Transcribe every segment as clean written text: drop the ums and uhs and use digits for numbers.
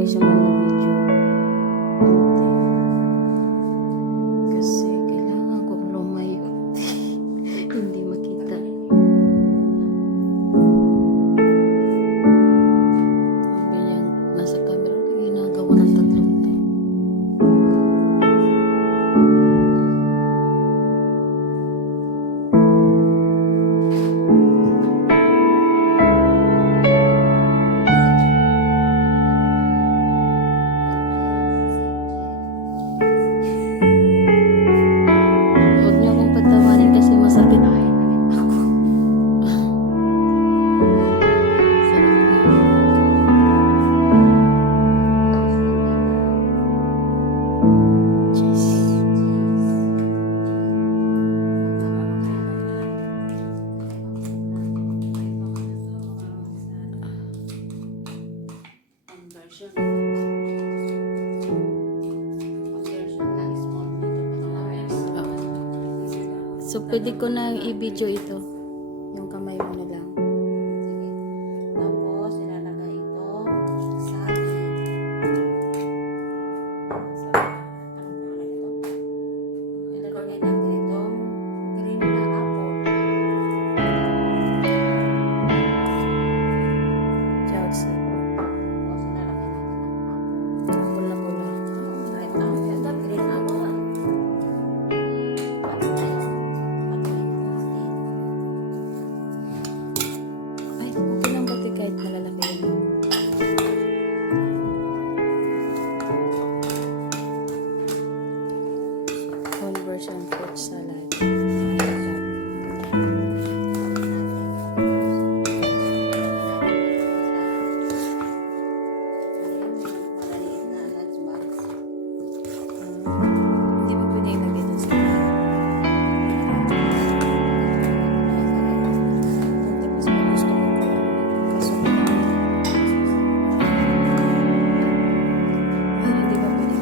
guys yung mga video. Kasi kailangan ko lumayo. Hindi makita. Ganyan, nasa camera ko ginagawa ng tatlong tayo. Huwag niyo akong patawarin kasi masakit. Ako. So, pwede ko na i-video ito. Yung kamay mo na lang. Tapos, ilalagay ito sa ilalagay natin itong green na apple. Chelsea. Tapos, ilalagay natin ang apple. Apple na pula. Green apple. Green apple. Ay, okay lang ba ito kahit malalaki yun? Conversion fruit salad. Hindi ba pwede ilagay dun sa tapos may gusto ko kaso hindi ba pwede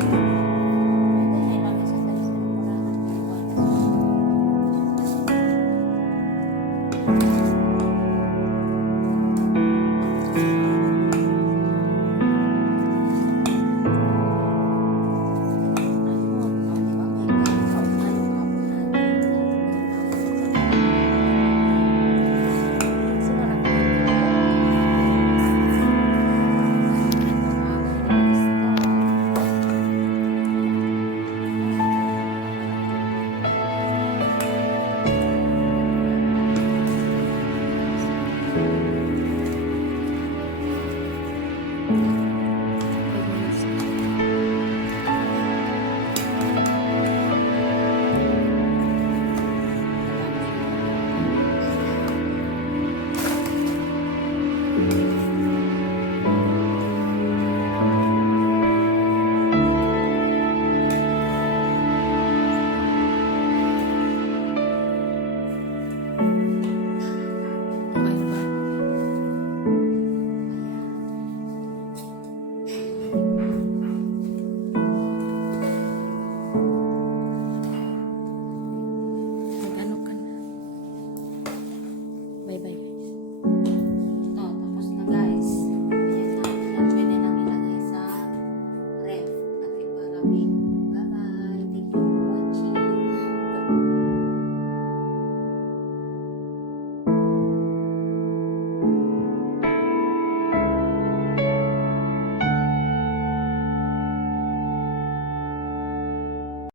okay ba? Mag-ano ka na? Bye-bye guys. Ito, tapos na guys. Ayan na, pwede nang ilagay sa ref at ipalamig.